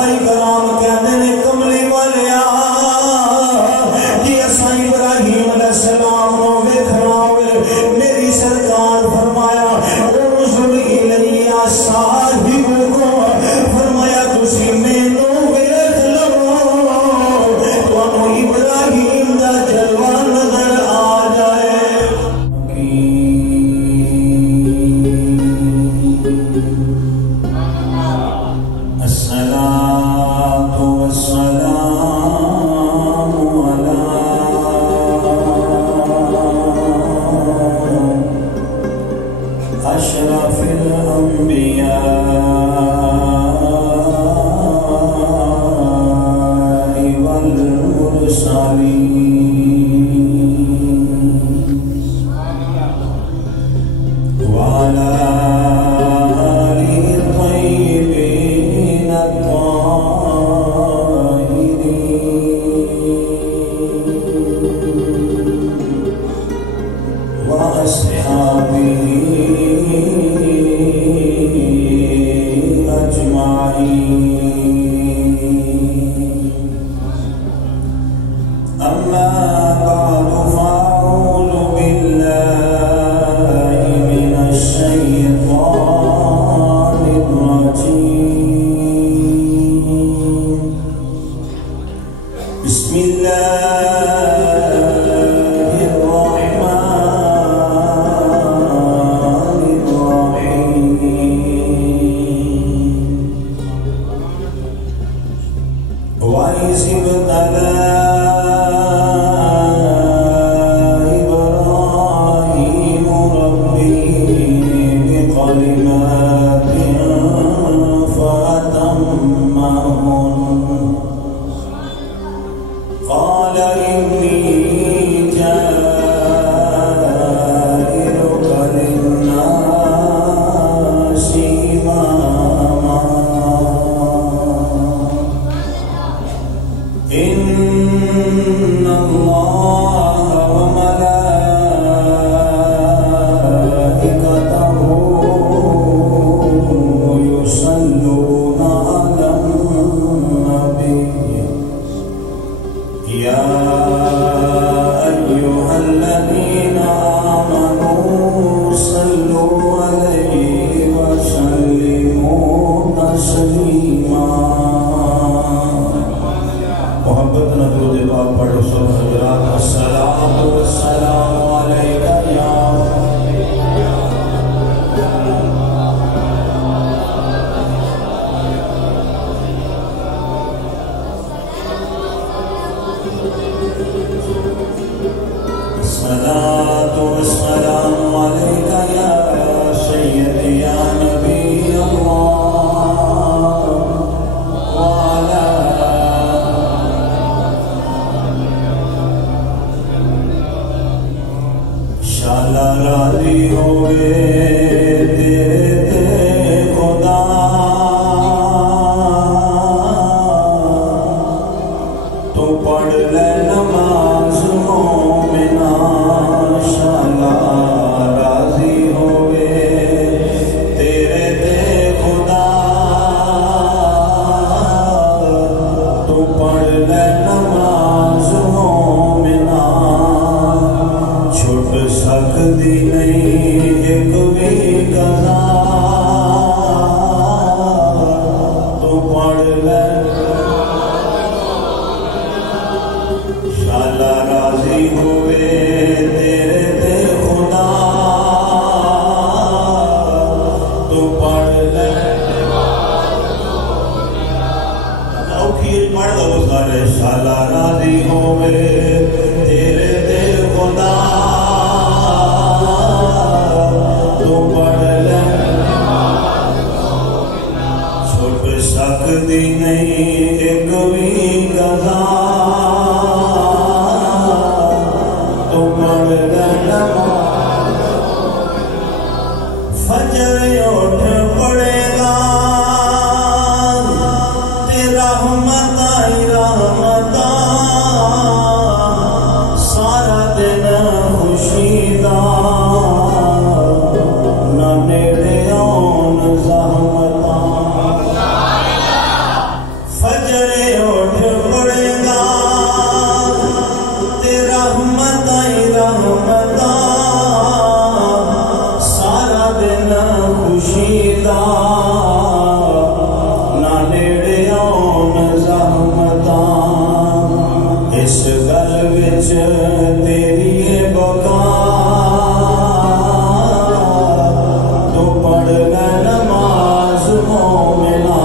صحابہ کرام کہتے ہیں کملی والیا جی اساں ابراہیم علیہ السلام نو ویکھنا ہوئے میری سرکار فرمایا رسول الیہ صاحبکم فرمایا تسی مینوں ویکھ لو تانوں ابراہیم دا جلوہ نظر آ جائے الصلاة والسلام على أشرف الأنبياء والمرسلين وعلى آله الطيبين الطاهرين وأصحابه أجمعين أما بعد فأعوذ بالله من الشيطان الرجيم بسم الله الرحمن الرحيم وإذ ابتلى إبراهيم ربه بكلمات فأتمهن قال إني جاعلك للناس إماما إن الله وملائكته يصلون على النبي يا أيها الذين آمنوا صلوا عليه وسلموا تسليما محبت درود پاک پڑھو سب حضرات الصلاۃ والسلام علیک یا الصلاۃ والسلام علیک یا سیدی یا نبی اللہ وعلی شالا راضی ہوئے تیرے تے خدا تو پڑھ لے نماز مومنا شالا راضی ہوئے تیرے تے خدا تو پڑھ لے نماز مومنا چھٹ سکتی نہیں ایک بھی قضا تو پڑھ لے شالا راضی ہوئے تیرے تے خدا تو پڑھ لے پڑھ دو سارے شالا راضی ہوئے تیرے تے خدا تو پڑھ لے چھٹ سکتی نہیں ایک بھی قضا تو پڑھ لے فجر اٹھ پڑے گا تیرا رحمت رحمت سارا دن خوشی دا نہ نیڑے آن زحمت وچ تیری بقا تو پڑھ لے نماز مومنا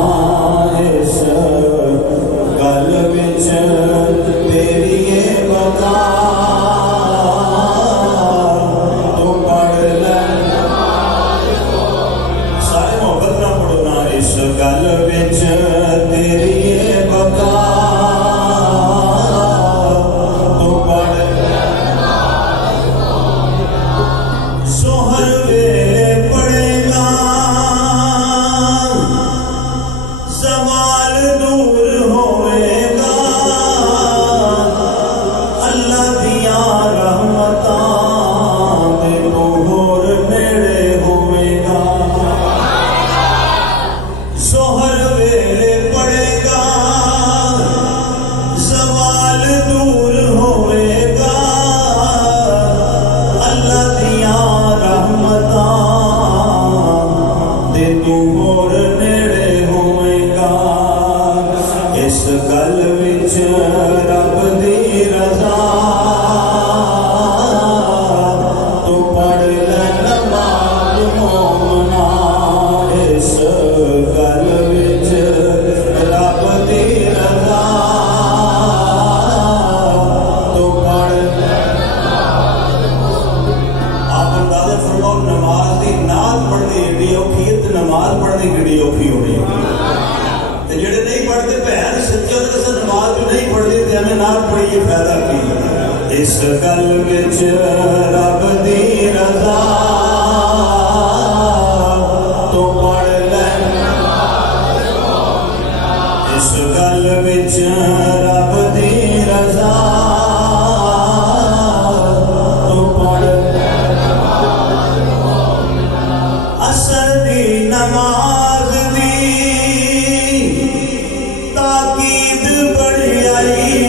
اس گل وچ تیری بقا تو پڑھ لے سارے محبت نہ پڑھو نا اس گل وچ تیری بقا اس گل وچ رب دی رضا تو پڑھ لے اس گل وچ رب دی رضا تو پڑھ لے اثر دی نماز دی تاکید بڑی آئی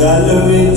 گل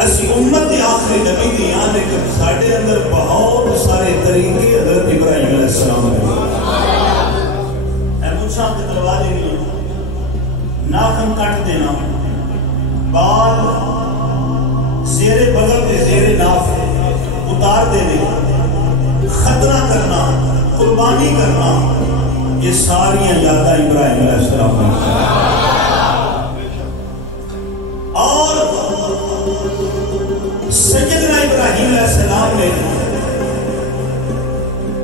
اسی امت کے آخری نبی دی لیکن ساڈے اندر بہت طریقے حضرت ابراہیم علیہ السلام نے مچھاں کتروا دینی، ناخن کٹ دینا، بال زیر بغل کے زیر ناف اتار دینے، خطرہ کرنا، قربانی کرنا، یہ ساری یاداں ابراہیم علیہ السلام نے. اور سیدنا ابراہیم علیہ السلام نے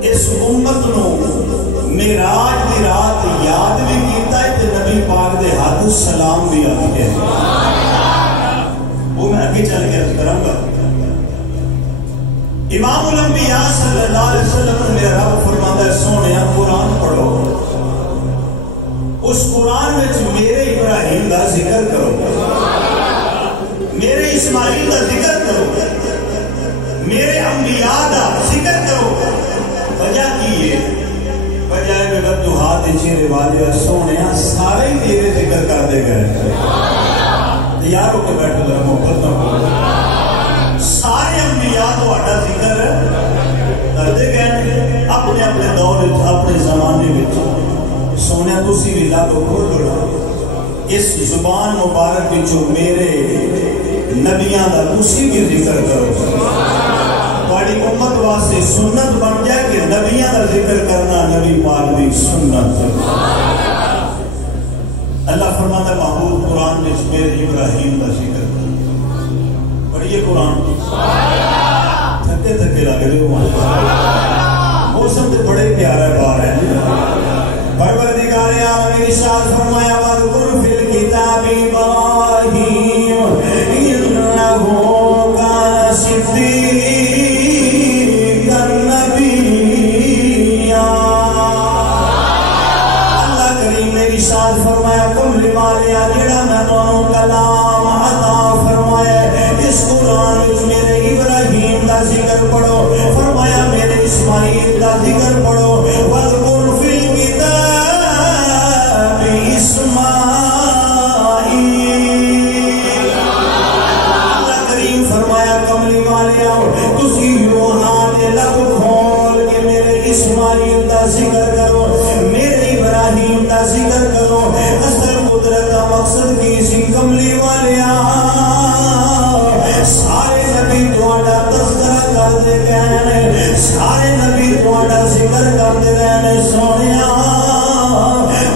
اس امت نو معراج دی رات یاد بھی کیتا ہے تے نبی پاک دے ہاتھ سلام بھی آتے ہیں. وہ میں آگے چل کے عرض کروں گا. امام الانبیاء صلی اللہ علیہ وسلم نے رب فرماتا ہے سونیا قرآن پڑھو، اس قرآن میں میرے ابراہیم دا ذکر کرو، میرے اسماعیل دا ذکر کرو، میرے انبیاء دا ذکر کرو. وجہ کی ہے؟ بجائے میں بدو ہاتھ چیرے والے سونیا سارے ہی تیرے ذکر کر دے گئے. تیار ہو کے بیٹھو ذرا محبت نہ ہو. سارے انبیاء تو آٹا ذکر کرتے گئے اپنے اپنے دور اپنے زمانے میں. سونے تسی بھی لاگو کھولو اس زبان مبارک جو میرے نبیاں دا تسی بھی ذکر کرو. تھوڑی امت واسطے سنت بن جائے کہ نبیاں دا ذکر کرنا نبی پاک دی سنت. اللہ فرماتا ہے محبوب قرآن میں میرے ابراہیم دا ذکر کرو. پڑھیے قرآن. تھکے تھکے لگ رہے ہو. موسم تو بڑے پیارے بار ہے. پروردگار عالم ارشاد فرمایا واذکر فی الکتاب ابراہیم انہ کان صدیقا نبیّا. اللہ کریم نے ارشاد فرمایا کملی والیا جڑا میں تانوں کلام عطا فرمایا اس قرآن وچ میرے ابراہیم دا ذکر پڑھو. فرمایا میرے اسماعیل دا ذکر پڑھو. واذکر فی الکتاب اسماعیل. اللہ کریم فرمایا کملی والیا تسی یوحنا دے لب کھول کے میرے اسماعیل دا ذکر کرو، میرے ابراہیم دا ذکر کرو. اصل قدرت کا مقصد کی سی کملی والیا سارے نبی تہاڈا تذکرہ کرتے گئے، سارے نبی تہاڈا ذکر کرتے رہے. سونیا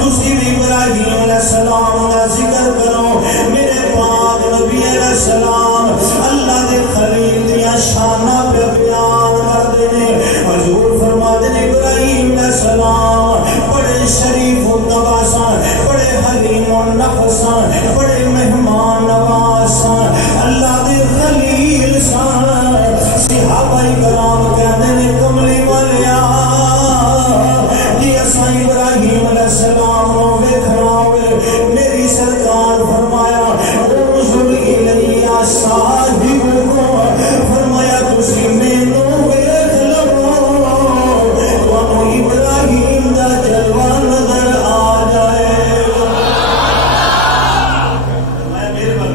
تسی بھی ابراہیم علیہ السلام کا ذکر کرو. میرے پاک نبی علیہ السلام اللہ دے خلیل دیا شاناں پہ بیان کرتے ہیں. حضور فرماتے ہیں ابراہیم علیہ السلام بڑے شریف و نوازاں، بڑے حلیم و نفساں، بڑے مہمان نوازاں، اللہ دے خلیل سان. صحابہ کرام کہتے ہیں کملی والیا کہ اساں ابراہیم علیہ السلام نو ویکھنا ہوئے میری سرکار فرمایا رسول الیہ صاحبکم، فرمایا تسی مینوں ویکھ لو تانوں ابراہیم دا جلوہ نظر آ جائے. میں میرے بل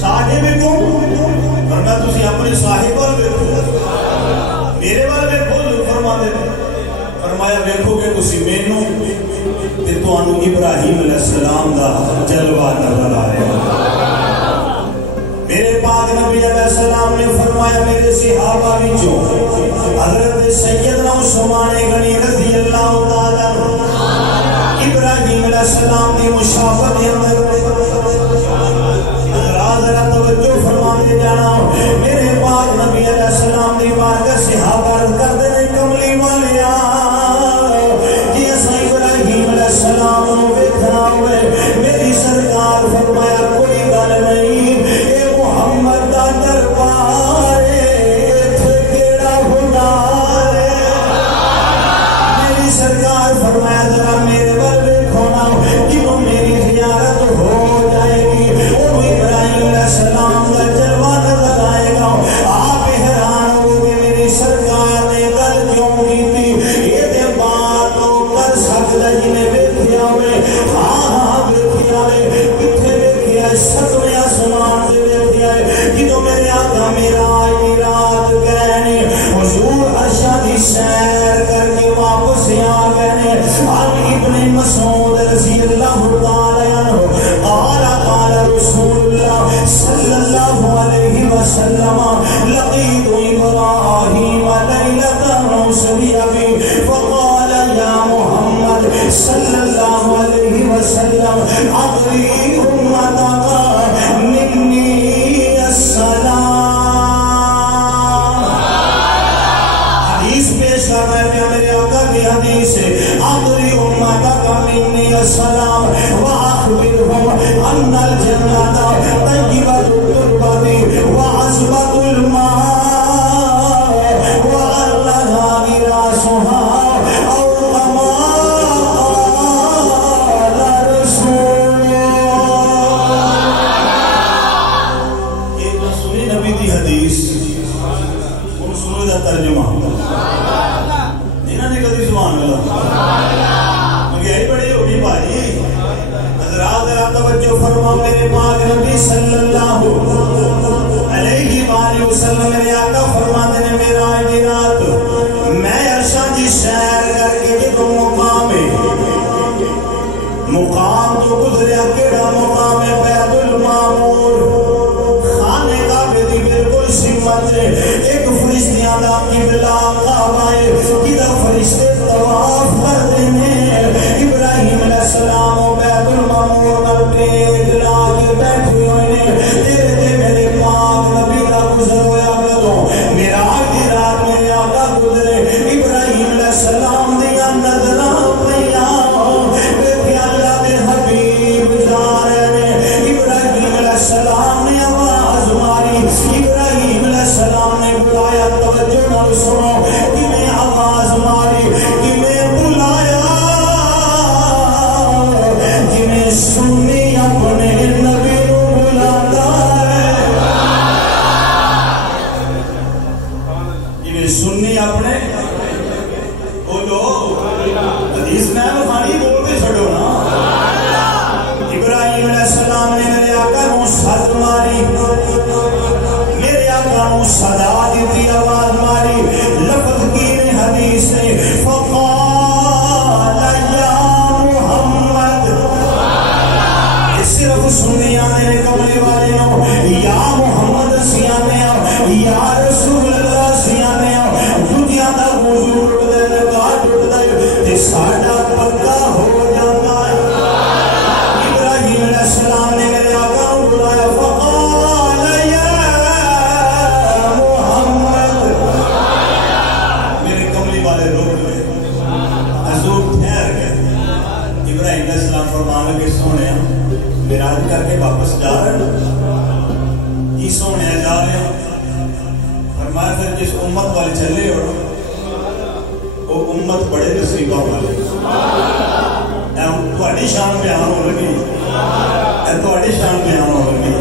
صاحبکم فرمایا تسی اپنے صاحب ول ویکھو، میرے ول ویکھو. فرمایا ویکھو گے تسی مینوں تے تانوں ابراہیم علیہ السلام دا جلوہ نظر آئے گا. میرے پاک نبی علیہ السلام نے فرمایا میرے صحابہ وچوں حضرت سیدنا عثمان غنی رضی اللہ تعالی عنہ ابراہیم علیہ السلام دی مشافت کے اندر ذرا توجہ فرما کے جانا. میرے پاک نبی علیہ السلام دی بارگاہ صحابہ عرض کرتے ہیں کملی والیا کہ اساں ابراہیم علیہ السلام نو ویکھنا ہوئے میری سرکار فرمایا کوئی گل نہیں، اے محمد دا دربار ایتھے کیڑا ہنار ہے. میری سرکار فرمایا ذرا میرے ول ویکھو نا کیوں میری زیارت ہو جائے گی. ابراہیم علیہ السلام کا جلوہ نظر آئے گا. آپ حیران ہو گے میری سرکار نے گل کیوں کی تھی. یہ تے بات تو کر سکتا جی نے ویکھیا ہوئے. ہاں ویکھیا ہے. کتھے ویکھیا ہے؟ ستویں آسمان تے ویکھیا ہے. وسلم لقيت إبراهيم ليلة أسري بي فقال يا محمد صلى الله عليه وسلم أقرئ أمتك مني السلام. حدیث پیش کر رہے ہیں میرے آقا کی حدیث ہے أقرئ أمتك مني السلام وأخبرهم أن الجنة طيبة التربة وعذبة الماء وأنها غراسها أو كما قال رسول الله. ایک سنی نبی دی حدیث ان سنو دا ترجمہ انہوں نے کدی سبحان اللہ مہنگائی بڑی ہوگی بھائی. حضرات ذرا توجہ فرما میرے پاک نبی صلی اللہ علیہ وآلہ وسلم میرے آقا فرماتے ہیں معراج دی رات میں عرشاں دی سیر کر کے جدوں مقام تو گزریا کیڑا مقام ہے بیت المعمور خانے کعبے دی بالکل سمت ایک فرشتیاں دا قبلہ کعبہ ہے جدھر فرشتے طواف کرتے ہیں. ابراہیم علیہ السلام و بیت المعمور پر ٹیک لا کے بیٹھے ہوئے نے تیرے دے میرے پاک نبی کا گزر ہویا کدوں معراج دی رات میرے آقا گزرے ابراہیم علیہ السلام دیا نظراں پیاں ویکھے اللہ دے حبیب جا رہے نے. ابراہیم علیہ السلام نے آواز ماری ابراہیم علیہ السلام نے بلایا توجہ نال سنو کیویں آواز ماری کیویں بلایا جویں سنی اپنے نبی نو بلاتا ہے جویں سنی اپنے بولو حدیث میں بخاری بول کے چھڑو نا. ابراہیم علیہ السلام نے میرے آقا نو سد ماری میرے آقا نو صدا دیتی آواز ماری لفظ کی نے حدیث نے فقال یا محمد. صرف سنی آنے کملے والے ہو یا محمد سیانے ہو یا رسول اللہ سیانے ہو دنیا دا وضو ٹوٹ دے نکاح ٹوٹ دے تے ساڈا پکا ہو جاتا ہے. ابراہیم علیہ السلام نے میرے آقا کو بلایا فقال یا محمد. میرے کملی والے روک گئے حضور ٹھہر گئے. ابراہیم علیہ السلام فرمانے کے سونے معراج کر کے واپس جا رہے ہیں جی سونے جا رہے ہیں. فرمایا پھر جس امت والے چلے ہو وہ امت بڑے نصیبہ والے تھوڑی شان بیان ہو لگی تھوڑی شان بیان ہو لگی.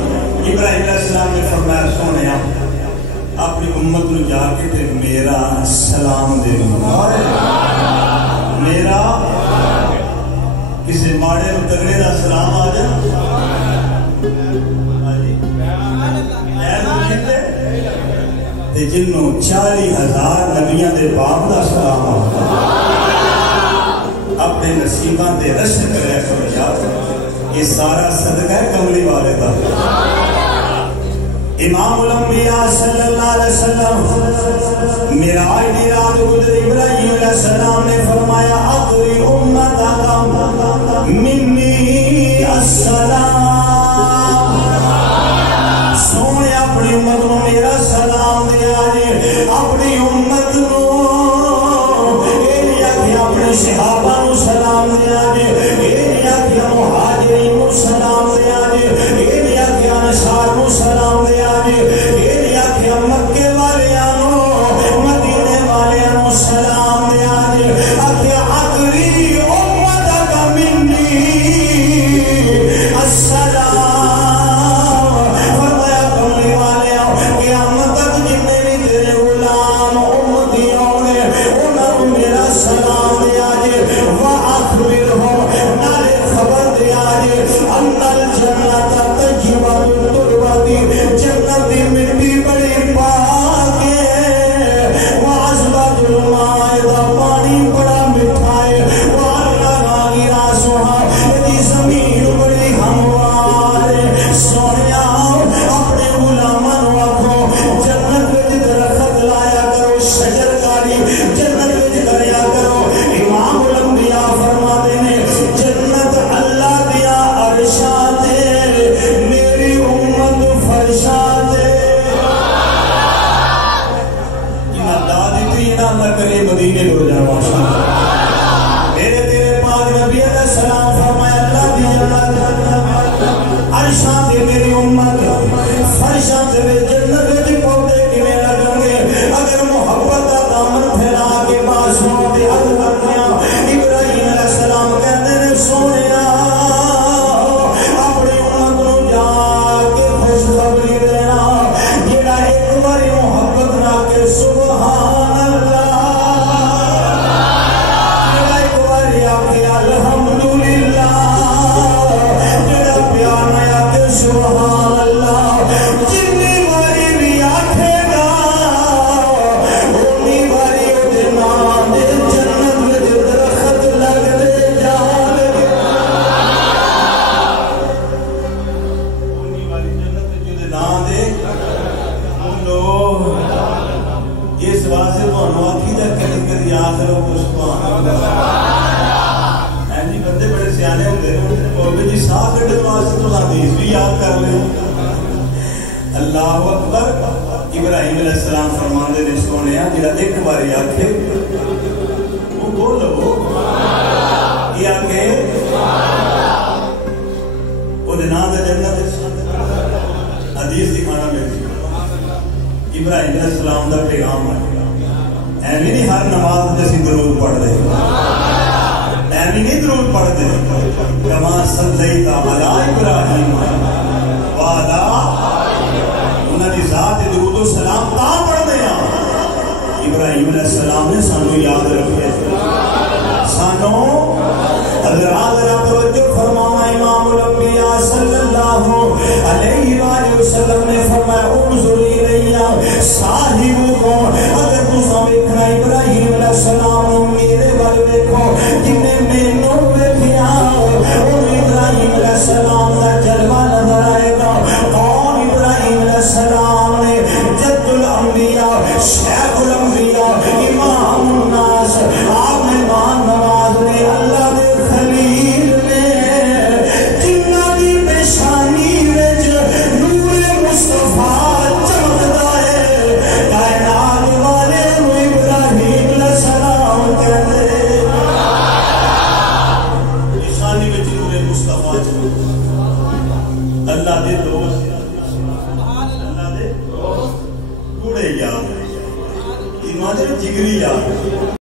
ابراہیم علیہ السلام نے فرمایا سونے اپنی امت نو جا کے تے میرا سلام دے میرا کسی ماڑے تگڑے کا سلام آ جائے جنوں 40,000 نبیاں دے باپ کا سلام آتا اپنے نصیباں دے رشک کرے کرو یاد یہ سارا صدقہ ہے کملی والے کا. امام الانبیاء صلی اللہ علیہ وسلم معراج دی رات گزری ابراہیم علیہ السلام نے فرمایا اقرئ امتک منی السلام. سونے اپنی امت نو میرا سلام دیا جی. اپنی امت نو اپنے صحابہ نو سلام دیا جی. مہاجرین نو سلام دیا جی. انصار نو سلام دیا جی. مکے والیاں نو مدینے والیاں نو سلام دیا جی. اقرئ امتک منی السلام. فرمایا کملی والیاں قیامت تک جتنے بھی تیرے غلام امتی ہونے انہاں نو میرا سلام دیا جی. وَأَخْبِرْهُمْ نالے خبر دیا جی ان الجنت طیبۃ التربۃ جنت دی مٹی بڑی پاک ہے. وعذبۃ الماء دا پانی بڑا میٹھا ہے. وَأَنَّهَا غِرَاسُهَا دی زمین بڑی ہموار ہے. سونیا اپنے غلاماں نو آکھو فرشاں تے میری امت فرشاں تے جنت دے پودے کیویں لگن گے اگر محبت دا دامن پھیلا کے معصوم دے عرض کرنیاں ابراہیم علیہ السلام کہندے نے سونیا اپنی امت نو جا کے خوشخبری دینا جڑا ایک باری محبت نہ کہ سبحان اللہ جڑا ایک باری آکھے الحمدللہ جڑا پیار نہ آکھے سبحان اللہ جتنی باری بھی آکھے گا اونی باری اودے نام دے جنت وچ درخت لگدے جان گے اونی باری جنت وچ اودے نام دے بولو اس واسطے تانوں آکھی دا کدی کدی آخر کو سبحان اللہ بندے بڑے سیانے ہوتے ہیں بولے جی ساہ کٹنے واسطے تو حدیث بھی یاد کر لیں اللہ اکبر ابراہیم علیہ السلام فرماندے نے سونیا جڑا ایک باری آکھے وہ بولو یہ آکھے وہ نام دے جنت حدیث دکھانا میری ابراہیم علیہ السلام دا پیغام ہے ایویں نہیں ہر نماز تے اسی درود پڑھ دے ایویں نہیں درود پڑھ دے کما صلیت علی ابراہیم